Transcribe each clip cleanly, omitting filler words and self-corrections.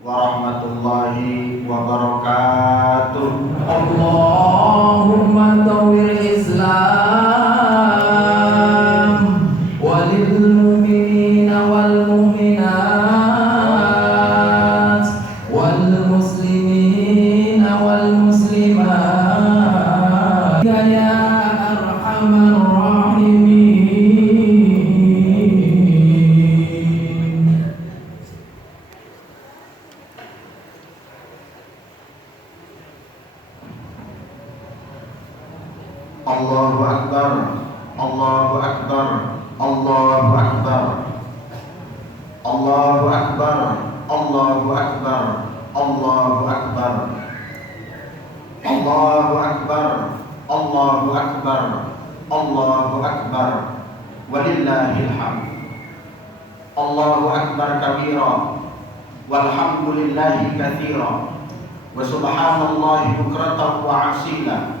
warahmatullahi wabarakatuh. Allahumma tawwir Islam walil mu'minina wal mu'minat wal muslimina wal muslimat ya arhamar rahimin. Allahu Akbar, Allahu Akbar, Allahu Akbar, Allahu Akbar, Allahu Akbar, Allahu Akbar, Allahu Akbar, Allahu Akbar, Allahu Akbar, walillahil hamd. Allahu Akbar kabira, walhamdulillahi katsira, wa subhanallahi bukratan wa asila.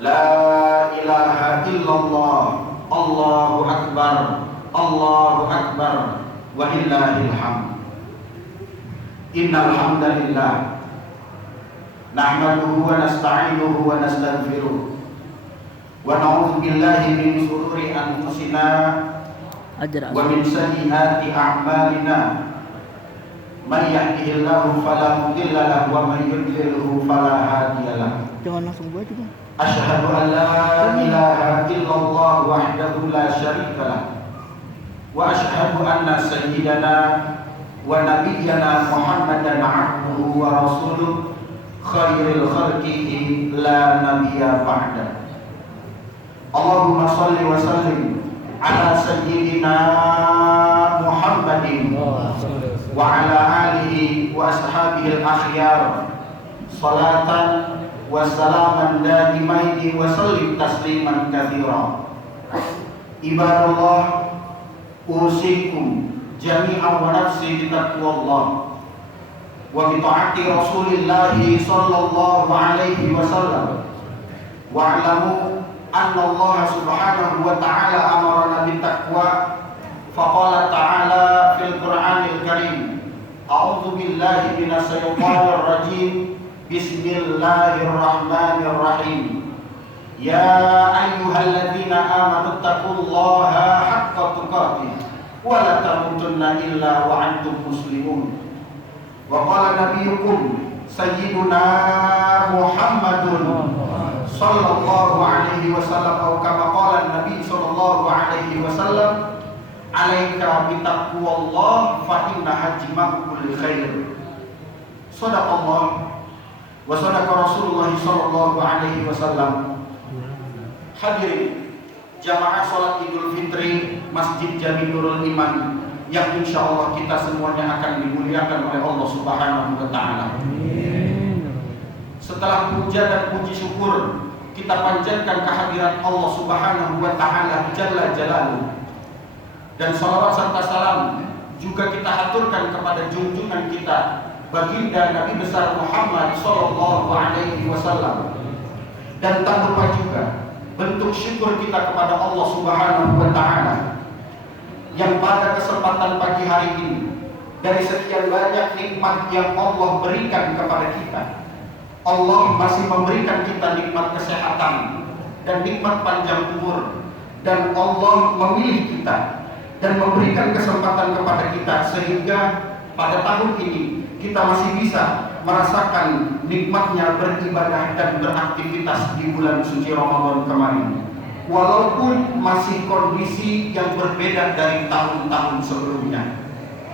La ilaha illallah, Allahu Akbar, Allahu Akbar, walillahil hamd. Innal hamdalillah nahmaduhu wa nasta'inuhu wa nastaghfiruh wa na'udzu billahi min shururi anfusina wa min sayyiati a'malina. May yahdihillahu fala mudilla lahu wa may yudlilhu fala hadiya lahu. Jangan langsung buat juga. Asyhadu an la ilaha illallah wahdahu la syarika lah wa asyhadu anna sayyidana wa nabiyyana Muhammadan abduhu wa rasuluh khairil khalqihi la nabiyya ba'da. Allahumma shalli wa sallim ala sayyidina Muhammadin wa ala alihi wa ashabihi al-akhyar salatan wassalaman daimaini wa sallim tasliman katsira. Ibadallah, usikum jami'an wa nafsi bi taqwallah wa bi ta'ati Rasulillah sallallahu alaihi wasallam. Wa'lamu anna Allah subhanahu wa ta'ala amarna bit taqwa faqala ta'ala fil Qur'anil Karim, a'udzu billahi minasy syaithanir rajim. Bismillahirrahmanirrahim. Ya ayyuhalladzina amanu taqullaha haqqa tuqatih wa la tamutunna illa wa antum muslimun. Wa qala nabiyyukum sayyiduna Muhammadun sallallahu alaihi wasallam atau kama qala Nabi sallallahu alaihi wasallam, alaika bitaqwallah fa inna hajma kulli khair. Shadaqallah wa sadaqa Rasulullah sallallahu alaihi wasallam. Hadirin jamaah salat Idul Fitri Masjid Jami Nurul Iman yang insyaallah kita semuanya akan dimuliakan oleh Allah Subhanahu wa taala. Setelah puja dan puji syukur kita panjatkan kehadiran Allah Subhanahu wa taala jalla jalaluhu, dan salawat serta salam juga kita haturkan kepada junjungan kita baginda Nabi besar Muhammad sallallahu alaihi wasallam. Dan tak lupa juga bentuk syukur kita kepada Allah Subhanahu wa taala yang pada kesempatan pagi hari ini, dari sekian banyak nikmat yang Allah berikan kepada kita, Allah masih memberikan kita nikmat kesehatan dan nikmat panjang umur, dan Allah memilih kita dan memberikan kesempatan kepada kita sehingga pada tahun ini kita masih bisa merasakan nikmatnya beribadah dan beraktivitas di bulan suci Ramadan kemarin, walaupun masih kondisi yang berbeda dari tahun-tahun sebelumnya.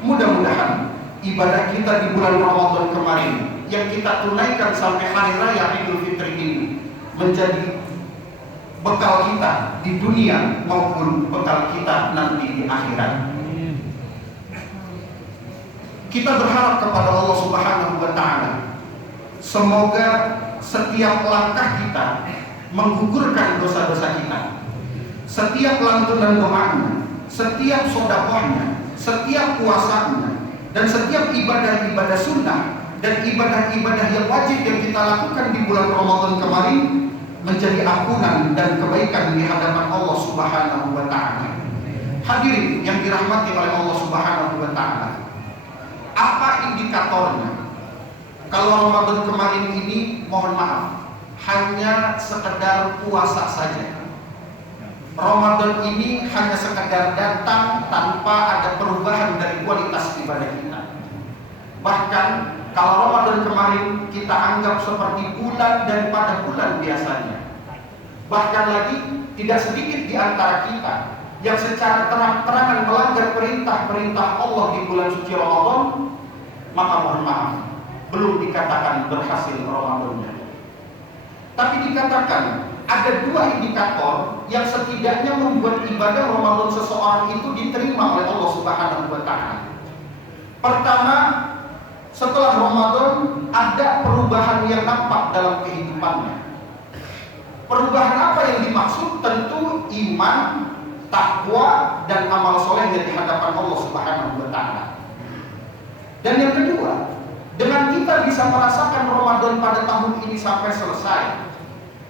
Mudah-mudahan ibadah kita di bulan Ramadan kemarin yang kita tunaikan sampai hari raya Idul Fitri ini menjadi bekal kita di dunia maupun bekal kita nanti di akhirat. Kita berharap kepada Allah Subhanahu wa taala, semoga setiap langkah kita menggugurkan dosa-dosa kita, setiap lantunan doanya, setiap sedekahnya, setiap puasanya, dan setiap ibadah-ibadah sunnah dan ibadah-ibadah yang wajib yang kita lakukan di bulan Ramadan kemarin menjadi ampunan dan kebaikan di hadapan Allah Subhanahu wa taala. Hadirin yang dirahmati oleh Allah Subhanahu wa taala, Apa indikatornya? Kalau Ramadan kemarin ini, mohon maaf, hanya sekedar puasa saja. Ramadan ini hanya sekedar datang tanpa ada perubahan dari kualitas ibadah kita. Bahkan kalau Ramadan kemarin kita anggap seperti bulan daripada bulan biasanya. Bahkan lagi tidak sedikit di antara kita yang secara terang-terangan melanggar perintah-perintah Allah di bulan suci Ramadan, maka mohon maaf, belum dikatakan berhasil Ramadannya. Tapi dikatakan ada dua indikator yang setidaknya membuat ibadah Ramadan seseorang itu diterima oleh Allah Subhanahu wa Ta'ala. Pertama, setelah Ramadan ada perubahan yang nampak dalam kehidupannya. Perubahan apa yang dimaksud? Tentu iman, takwa, dan amal solehnya di hadapan Allah Subhanahu wa Ta'ala. Dan yang kedua, dengan kita bisa merasakan Ramadan pada tahun ini sampai selesai,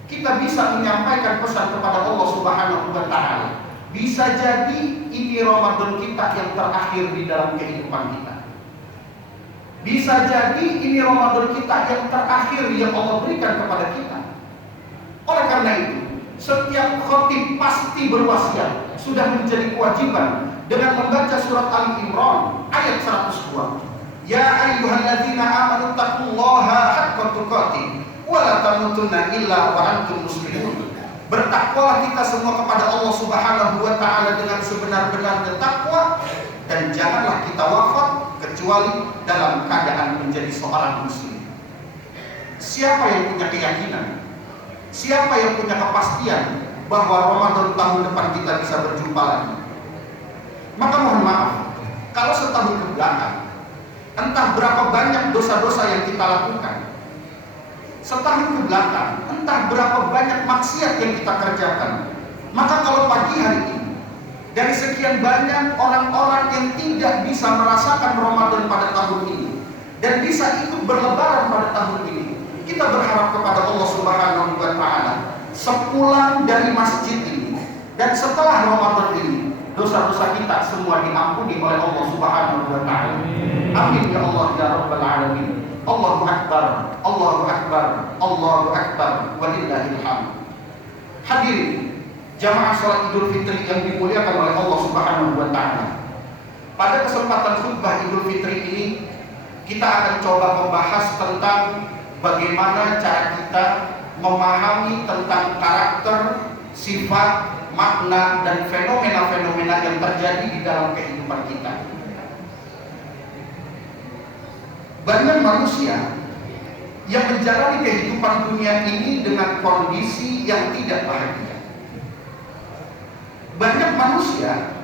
kita bisa menyampaikan pesan kepada Allah Subhanahu wa Ta'ala. Bisa jadi ini Ramadan kita yang terakhir di dalam kehidupan kita. Bisa jadi ini Ramadan kita yang terakhir yang Allah berikan kepada kita. Oleh karena itu, setiap khatib pasti berwasiat, sudah menjadi kewajiban dengan membaca surat Al-Imran ayat 102. Ya ayyuhalladzina amanu taqullaha haqqa tuqatih wa la tamutunna illa wa antum muslimun. Bertakwalah kita semua kepada Allah Subhanahu wa Ta'ala dengan sebenar-benarnya takwa, dan janganlah kita wafat kecuali dalam keadaan menjadi seorang muslim. Siapa yang punya keyakinan, siapa yang punya kepastian bahwa Ramadan tahun depan kita bisa berjumpa lagi? Maka mohon maaf, kalau setahun ke belakang entah berapa banyak dosa-dosa yang kita lakukan, setahun ke belakang entah berapa banyak maksiat yang kita kerjakan, maka kalau pagi hari ini dari sekian banyak orang-orang yang tidak bisa merasakan Ramadan pada tahun ini dan bisa ikut berlebaran pada tahun ini, kita berharap kepada Allah Subhanahu wa Ta'ala, sepulang dari masjid ini dan setelah Ramadan ini, dosa-dosa kita semua diampuni oleh Allah Subhanahu wa Ta'ala. Amin ya Allah ya Rabbal Alamin. Allahu Akbar, Allahu Akbar, Allahu Akbar, walillahil hamd. Hadirin jamaah salat Idul Fitri yang dimuliakan oleh Allah Subhanahu wa Ta'ala, pada kesempatan khutbah Idul Fitri ini kita akan coba membahas tentang bagaimana cara kita memahami tentang karakter, sifat, makna, dan fenomena-fenomena yang terjadi di dalam kehidupan kita. Banyak manusia yang menjalani kehidupan dunia ini dengan kondisi yang tidak bahagia. Banyak manusia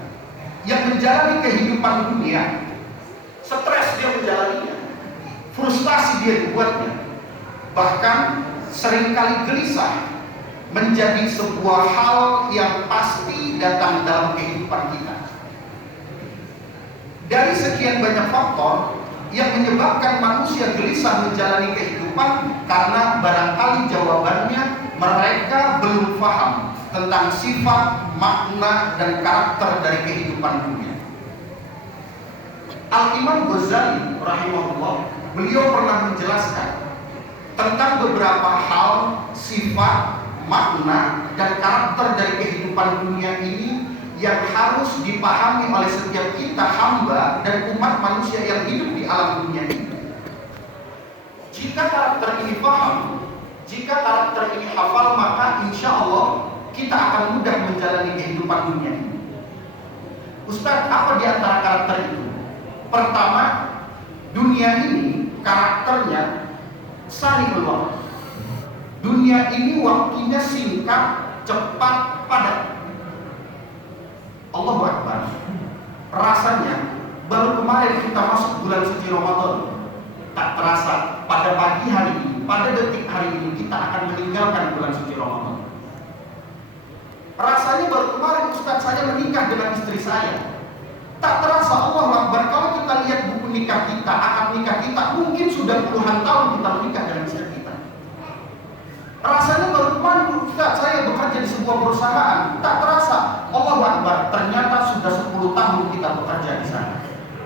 yang menjalani kehidupan dunia, stres dia menjalaninya, frustasi dia dibuatnya, bahkan seringkali gelisah menjadi sebuah hal yang pasti datang dalam kehidupan kita. Dari sekian banyak faktor yang menyebabkan manusia gelisah menjalani kehidupan, karena barangkali jawabannya mereka belum paham tentang sifat, makna, dan karakter dari kehidupan dunia. Al-Imam Ghazali rahimahullah, beliau pernah menjelaskan tentang beberapa hal, sifat, makna, dan karakter dari kehidupan dunia ini yang harus dipahami oleh setiap kita hamba dan umat manusia yang hidup di alam dunia ini. Jika karakter ini paham, jika karakter ini hafal, maka insya Allah kita akan mudah menjalani kehidupan dunia ini. Ustaz, apa di antara karakter itu? Pertama, dunia ini karakternya sariullah. Dunia ini waktunya singkat, cepat, padat. Allahu Akbar. Rasanya baru kemarin kita masuk bulan suci Ramadan, tak terasa pada pagi hari ini, pada detik hari ini kita akan meninggalkan bulan suci Ramadan. Rasanya baru kemarin Ustaz saya menikah dengan istri saya. Tak terasa, Allahu Akbar, kalau kita lihat buku nikah kita, akad nikah kita, mungkin sudah puluhan tahun kita menikah dengan istri kita. Rasanya baru kemarin Ustaz saya bekerja di sebuah perusahaan, tak terasa, Allahu Akbar, ternyata sudah 10 tahun kita bekerja di sana.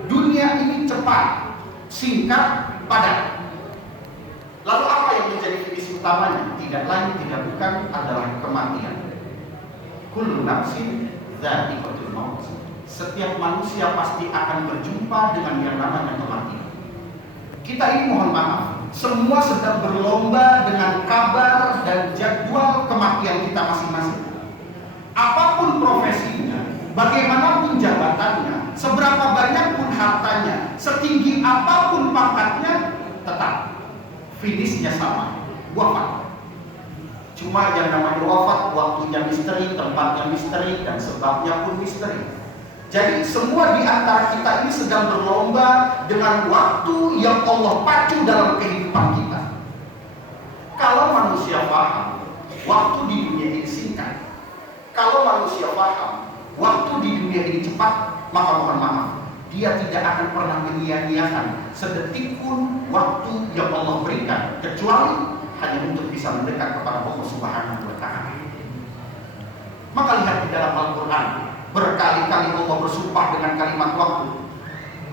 Dunia ini cepat, singkat, padat. Lalu apa yang menjadi finish utamanya? Tidak lain tidak bukan adalah kematian. Kullu nafsin dha'iqatul maut. Setiap manusia pasti akan berjumpa dengan yang namanya kematian. Kita ini mohon maaf, semua sedang berlomba dengan kabar dan jadwal kematian kita masing-masing. Apapun profesinya, bagaimanapun jabatannya, seberapa banyak pun hartanya, setinggi apapun pangkatnya, tetap finishnya sama, wafat. Cuma yang namanya wafat, waktunya misteri, tempatnya misteri, dan sebabnya pun misteri. Jadi semua di antara kita ini sedang berlomba dengan waktu yang Allah pacu dalam kehidupan kita. Kalau manusia paham, waktu di dunia ini singkat. Kalau manusia paham, waktu di dunia ini cepat, maka mohon maaf, dia tidak akan pernah menyia-nyiakan sedetik pun waktu yang Allah berikan, kecuali hanya untuk bisa mendekat kepada Allah Subhanahu wa Ta'ala. Maka lihat di dalam Al-Quran, berkali-kali Allah bersumpah dengan kalimat waktu.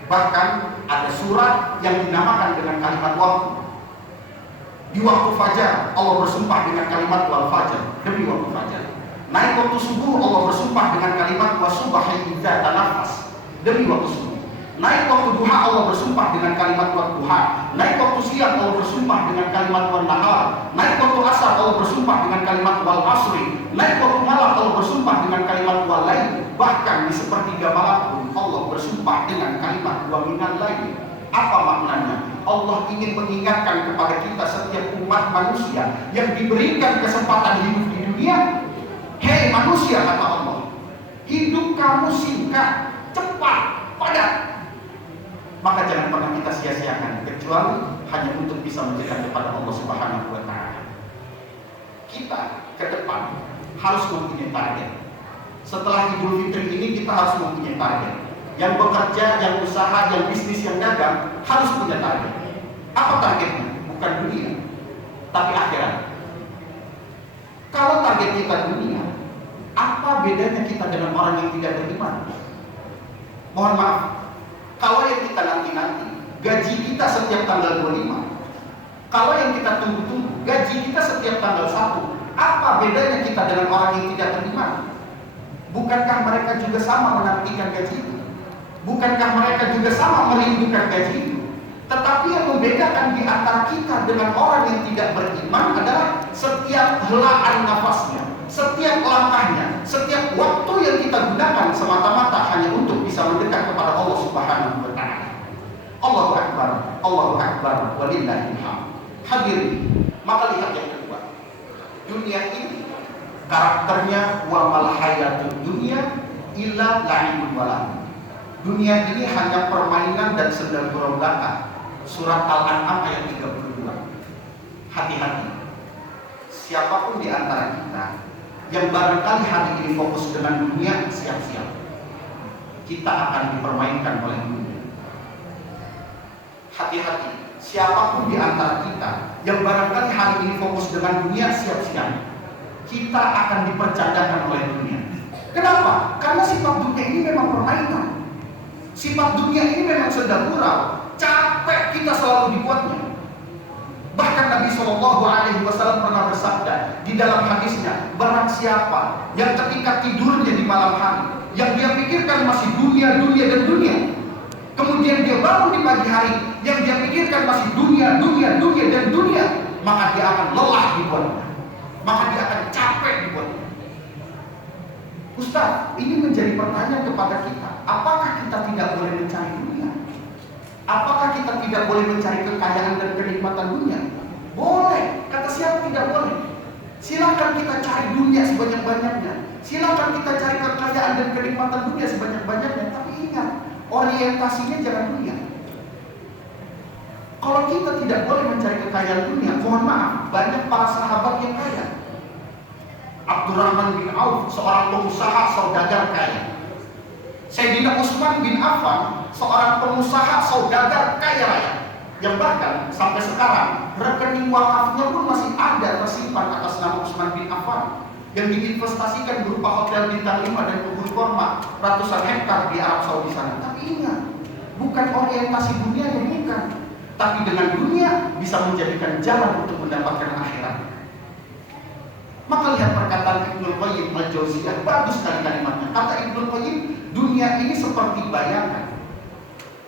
Bahkan ada surat yang dinamakan dengan kalimat waktu. Di waktu fajar Allah bersumpah dengan kalimat wal fajar, demi waktu fajar. Naik waktu subuh Allah bersumpah dengan kalimat wasubhi idza tanafas, demi waktu subuh. Naik waktu duha Allah bersumpah dengan kalimat waktu duha. Naik waktu siang Allah bersumpah dengan kalimat wan nahar. Naik waktu asar Allah bersumpah dengan kalimat wal asri. Naik waktu malam Allah bersumpah dengan kalimat wal lail. Bahkan di sepertiga malam pun Allah bersumpah dengan kalimat wa minal lail. Apa maknanya? Allah ingin mengingatkan kepada kita setiap umat manusia yang diberikan kesempatan hidup di dunia. Hei manusia, kata Allah, hidup kamu singkat, cepat, padat. Maka jangan pernah kita sia-siakan, kecuali hanya untuk bisa mendekat kepada Allah Subhanahu wa Ta'ala. Kita ke depan harus mempunyai target. Setelah Idul Fitri ini kita harus mempunyai target. Yang bekerja, yang usaha, yang bisnis, yang dagang harus punya target. Apa targetnya? Bukan dunia, tapi akhirat. Kalau target kita dunia, apa bedanya kita dengan orang yang tidak beriman? Mohon maaf, kalau yang kita nanti-nanti, gaji kita setiap tanggal 25. Kalau yang kita tunggu-tunggu, gaji kita setiap tanggal 1. Apa bedanya kita dengan orang yang tidak beriman? Bukankah mereka juga sama menantikan gaji itu? Bukankah mereka juga sama merindukan gaji itu? Tetapi yang membedakan di antara kita dengan orang yang tidak beriman adalah setiap helaan nafasnya, setiap langkahnya, setiap waktu yang kita gunakan semata-mata hanya untuk bisa mendekat kepada Allah Subhanahu wa Ta'ala. Allahu Akbar, Allahu Akbar, walillahil hamd. Hadirin, maka lihat yang kedua. Dunia ini karakternya wa mal hayatud dunya illa la'ibun walah. Dunia ini hanya permainan dan senda gurau belaka. Surat Al-An'am ayat 32. Hati-hati. Siapapun di antara kita yang barangkali hari ini fokus dengan dunia, siap-siap. Kita akan dipermainkan oleh dunia. Hati-hati. Siapapun di antara kita yang barangkali hari ini fokus dengan dunia, siap-siap. Kita akan dipercandakan oleh dunia. Kenapa? Karena sifat dunia ini memang permainan. Sifat dunia ini memang senda gurau. Capek kita selalu dibuatnya. Bahkan Nabi SAW pernah bersabda di dalam hadisnya, barang siapa yang ketika tidurnya di malam hari, yang dia pikirkan masih dunia, dunia, dan dunia, kemudian dia bangun di pagi hari, yang dia pikirkan masih dunia, dunia, dunia, dan dunia, maka dia akan lelah dibuatnya, maka dia akan capek dibuatnya. Ustaz, ini menjadi pertanyaan kepada kita. Apakah kita tidak boleh mencari dunia? Apakah kita tidak boleh mencari kekayaan dan kenikmatan dunia? Boleh. Kata siapa tidak boleh? Silakan kita cari dunia sebanyak-banyaknya. Silakan kita cari kekayaan dan kenikmatan dunia sebanyak-banyaknya. Tapi ingat, orientasinya jangan dunia. Kalau kita tidak boleh mencari kekayaan dunia, mohon maaf, banyak para sahabat yang kaya. Abdurrahman bin Auf, seorang pengusaha saudagar kaya. Sayyidina Utsman bin Affan, seorang pengusaha saudagar kaya raya, yang bahkan sampai sekarang rekening wakafnya pun masih ada tersimpan atas nama Utsman bin Affan, yang diinvestasikan berupa hotel bintang 5 dan kebun kurma ratusan hektar di Arab Saudi sana. Tapi ingat, bukan orientasi dunia yang bukan, tapi dengan dunia bisa menjadikan jalan untuk mendapatkan akhirat. Maka lihat perkataan Ibnu Qayyim al-Jauziyah, bagus sekali kalimatnya. Kata Ibnu Qayyim, dunia ini seperti bayangan.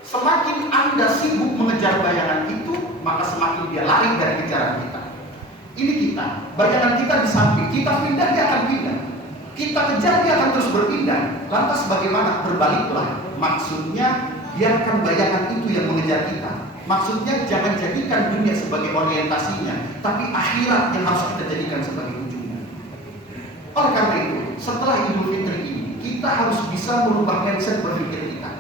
Semakin Anda sibuk mengejar bayangan itu, maka semakin dia lari dari kejaran kita. Ini kita, bayangan kita di samping, kita pindah dia akan pindah. Kita kejar dia akan terus berpindah. Lantas bagaimana? Berbaliklah. Maksudnya biarkan bayangan itu yang mengejar kita. Maksudnya jangan jadikan dunia sebagai orientasinya, tapi akhirat yang harus kita jadikan sebagai ujungnya. Oleh karena itu, setelah Idul Fitri ini, kita harus bisa merubah mindset berpikir kita.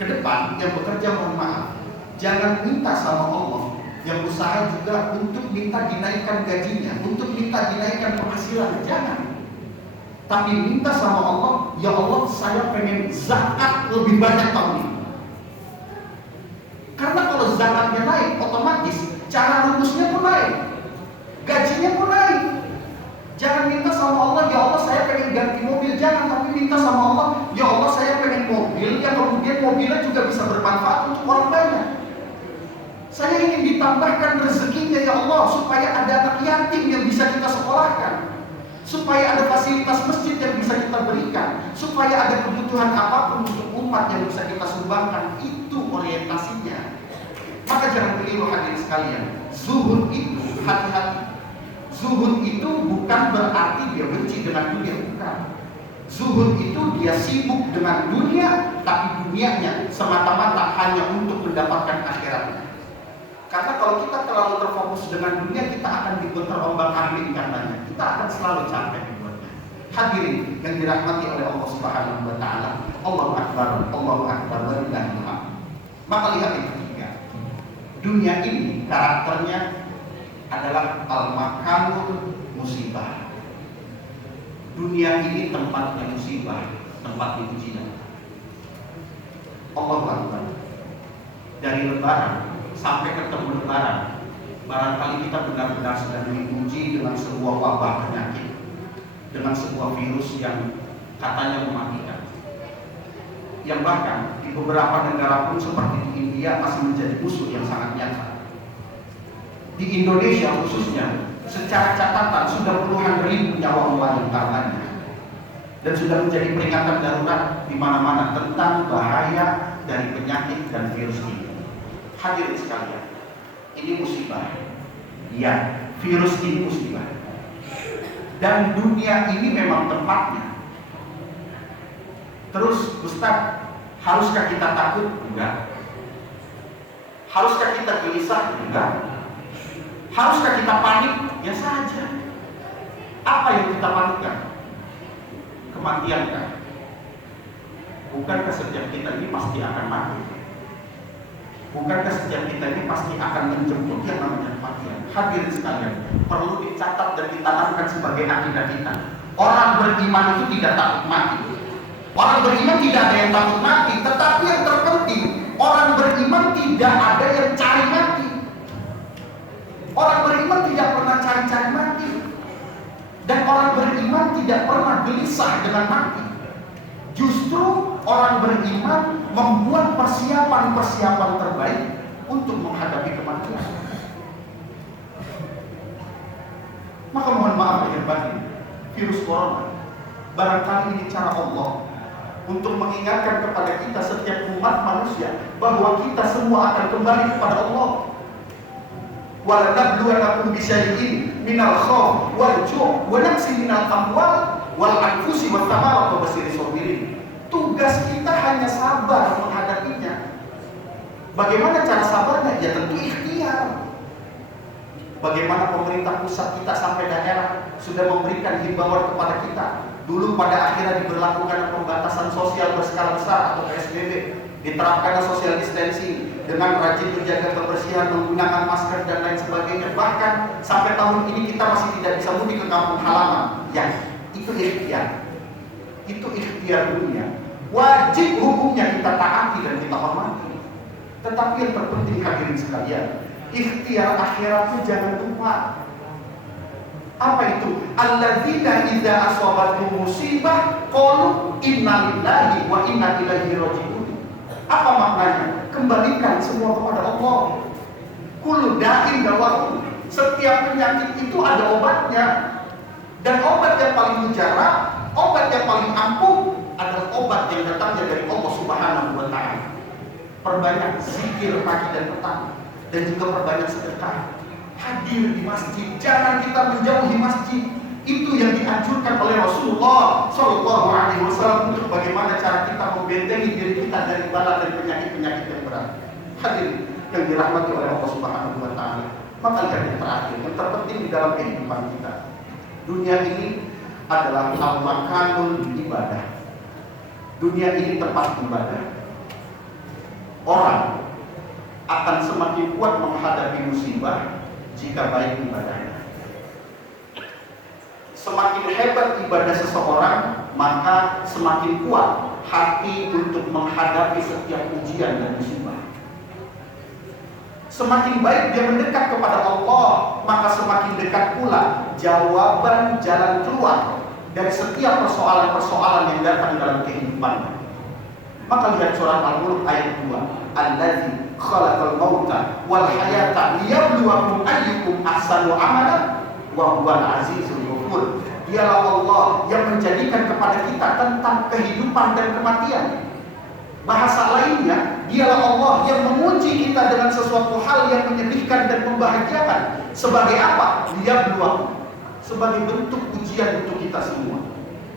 Ke depan yang bekerja, mohon maaf, jangan minta sama Allah yang usaha juga untuk minta dinaikkan gajinya, untuk minta dinaikkan penghasilan, jangan. Tapi minta sama Allah, ya Allah saya pengen zakat lebih banyak tahun ini. Karena kalau zakatnya naik, otomatis cara rumusnya pun naik, gajinya pun naik. Jangan minta sama Allah, ya Allah saya pengen ganti mobil, jangan. Tapi minta sama Allah, ya Allah saya pengen mobil yang kemudian mobilnya juga bisa bermanfaat untuk orang banyak. Saya ingin ditambahkan rezekinya ya Allah, supaya ada anak yatim yang bisa kita sekolahkan, supaya ada fasilitas masjid yang bisa kita berikan, supaya ada kebutuhan apapun untuk umat yang bisa kita sumbangkan. Itu orientasinya. Maka jangan keliru hadirin sekalian. Zuhud itu, hati-hati, zuhud itu bukan berarti dia benci dengan dunia, bukan. Zuhud itu dia sibuk dengan dunia, tapi dunianya semata-mata hanya untuk mendapatkan akhiratnya. Karena kalau kita terlalu terfokus dengan dunia, kita akan dibuat terombang-ambing katanya. Kita akan selalu capek dibuatnya. Hadirin yang dirahmati oleh Allah Subhanahu wa taala. Allahu akbar, Allahu akbar, walillahil hamd. Maka lihat yang ketiga. Dunia ini karakternya adalah al-makanul musibah. Dunia ini tempatnya musibah, tempat ujian. Allahu akbar. Dari lebaran sampai ketemu lebaran, barangkali kita benar-benar sedang diuji dengan sebuah wabah penyakit, dengan sebuah virus yang katanya mematikan, yang bahkan di beberapa negara pun seperti di India masih menjadi musuh yang sangat nyata. Di Indonesia khususnya, secara catatan sudah puluhan ribu nyawa melayang karenanya, dan sudah menjadi peringatan darurat di mana-mana tentang bahaya dari penyakit dan virus ini. Hadirin sekalian, ini musibah. Ya, virus ini musibah. Dan dunia ini memang tempatnya. Terus, Ustaz, haruskah kita takut? Enggak. Haruskah kita gelisah? Enggak. Haruskah kita panik? Ya saja. Apa yang kita panikkan? Kematian kan? Bukankah setiap kita ini pasti akan mati? Bukankah setiap kita ini pasti akan menjemput yang namanya kematian? Hadirin sekalian, perlu dicatat dan ditanamkan sebagai akidah kita. Orang beriman itu tidak takut mati. Orang beriman tidak ada yang takut mati. Tetapi yang terpenting, orang beriman tidak ada yang cari mati. Orang beriman tidak pernah cari-cari mati. Dan orang beriman tidak pernah gelisah dengan mati. Justru orang beriman membuat persiapan-persiapan terbaik untuk menghadapi kematian. Maka mohon maaf lahir batin, virus corona barangkali ini cara Allah untuk mengingatkan kepada kita setiap umat manusia bahwa kita semua akan kembali kepada Allah. Walanabluwannakum bisyai'in minal khawf wal ju' wa naqsin minal amwal wal anfusi wat thamarat wa basyiris sabirin. Tugas kita hanya sabar menghadapinya. Bagaimana cara sabarnya? Ya tentu ikhtiar. Bagaimana pemerintah pusat kita sampai daerah sudah memberikan himbauan kepada kita. Dulu pada akhirnya diberlakukan pembatasan sosial berskala besar atau PSBB. Diterapkan social distancing dengan rajin menjaga kebersihan, menggunakan masker dan lain sebagainya. Bahkan sampai tahun ini kita masih tidak bisa mudik ke kampung halaman. Ya, itu ikhtiar. Itu ikhtiar dunia. Wajib hukumnya kita taati dan kita hormati. Tetapi yang terpenting hadirin sekalian, ikhtiar akhiratnya jangan lupa. Apa itu? Alladzina idza asabatuhum musibah qalu inna lillahi wa inna ilaihi raji'un. Apa maknanya? Kembalikan semua kepada Allah. Kullu da'in dawa'u. Setiap penyakit itu ada obatnya. Dan obat yang paling mujarab, obat yang paling ampuh adalah obat yang datangnya dari Allah Subhanahu wa Ta'ala. Perbanyak zikir pagi dan petang, dan juga perbanyak sedekah. Hadir di masjid, jangan kita menjauhi masjid. Itu yang dianjurkan oleh Rasulullah Shallallahu Alaihi Wasallam untuk bagaimana cara kita membentengi diri kita dari bala dan penyakit-penyakit yang berat. Hadir yang dirahmati oleh Allah Subhanahu Wa Taala. Maka yang terakhir, yang terpenting di dalam kehidupan kita, dunia ini adalah al-makanul ibadah. Dunia ini tempat ibadah. Orang akan semakin kuat menghadapi musibah jika baik ibadahnya. Semakin hebat ibadah seseorang, maka semakin kuat hati untuk menghadapi setiap ujian dan musibah. Semakin baik dia mendekat kepada Allah, maka semakin dekat pula jawaban jalan keluar dari setiap persoalan-persoalan yang datang dalam kehidupannya. Maka lihat surat Al-Mulk ayat 2. Allazi khalaqal mauta wal hayata liyabluwakum ayyukum ahsanu amala wa huwal azizul ghafur. Dialah Allah yang menjadikan kepada kita tentang kehidupan dan kematian. Bahasa lainnya, dialah Allah yang menguji kita dengan sesuatu hal yang menyedihkan dan membahagiakan. Sebagai apa? Liyabluwakum. Sebagai bentuk ujian untuk kita semua.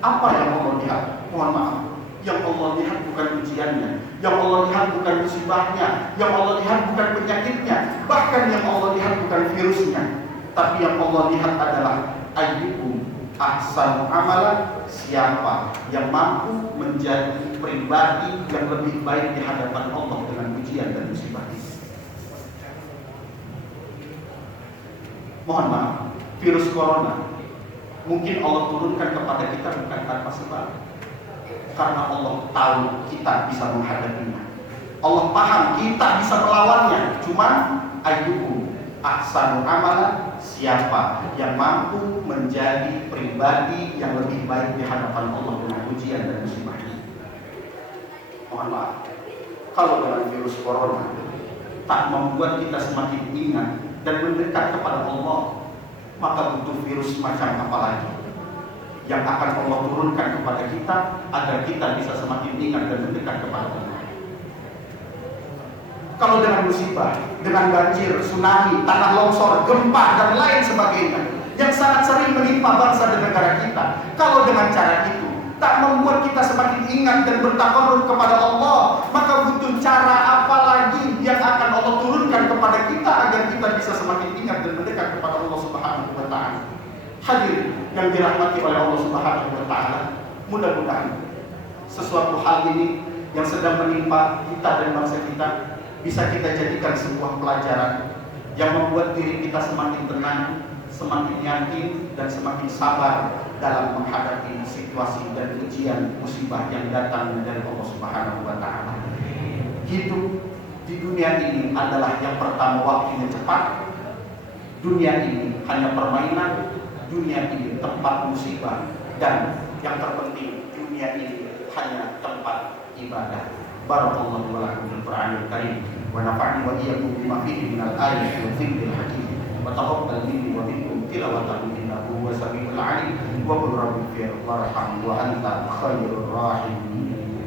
Apa yang Allah lihat? Mohon maaf. Yang Allah lihat bukan ujiannya, yang Allah lihat bukan musibahnya, yang Allah lihat bukan penyakitnya, bahkan yang Allah lihat bukan virusnya, tapi yang Allah lihat adalah ayyukum ahsanu amalan, siapa yang mampu menjadi pribadi yang lebih baik di hadapan Allah dengan ujian dan musibah ini. Mohon maaf, virus corona mungkin Allah turunkan kepada kita bukan tanpa sebab. Karena Allah tahu kita bisa menghadapinya. Allah paham kita bisa melawannya. Cuma ayyukum ahsanu amalan, siapa yang mampu menjadi pribadi yang lebih baik di hadapan Allah dengan ujian dan musibah ini. Mohon maaf, kalau dengan virus corona tak membuat kita semakin ingat dan mendekat kepada Allah, maka butuh virus macam apa lagi yang akan Allah turunkan kepada kita agar kita bisa semakin ingat dan mendekat kepada Allah. Kalau dengan musibah, dengan banjir, tsunami, tanah longsor, gempa, dan lain sebagainya yang sangat sering menimpa bangsa dan negara kita, kalau dengan cara itu tak membuat kita semakin ingat dan bertakarruf kepada Allah, maka butuh cara apa lagi yang akan Allah turunkan kepada kita agar kita bisa semakin ingat dan mendekat kepada Allah Subhanahu wa Ta'ala. Hadir yang dirahmati oleh Allah Subhanahu wa Ta'ala, mudah-mudahan sesuatu hal ini yang sedang menimpa kita dan bangsa kita bisa kita jadikan sebuah pelajaran yang membuat diri kita semakin tenang, semakin yakin, dan semakin sabar dalam menghadapi situasi dan ujian musibah yang datang dari Allah Subhanahu wa Ta'ala. Hidup di dunia ini adalah yang pertama waktunya cepat. Dunia ini hanya permainan, dunia ini tempat musibah, dan yang terpenting dunia ini hanya tempat ibadah. Barakallahu wa lakum bil Qur'anil Karim wa nafa'ni wa iyyakum bima fihi minal ayati wa dzikril hakim wa taqabbal minni wa minkum tilawatahu innahu huwas samiul 'alim wa qul rabbighfir warham wa anta khairur rahimin.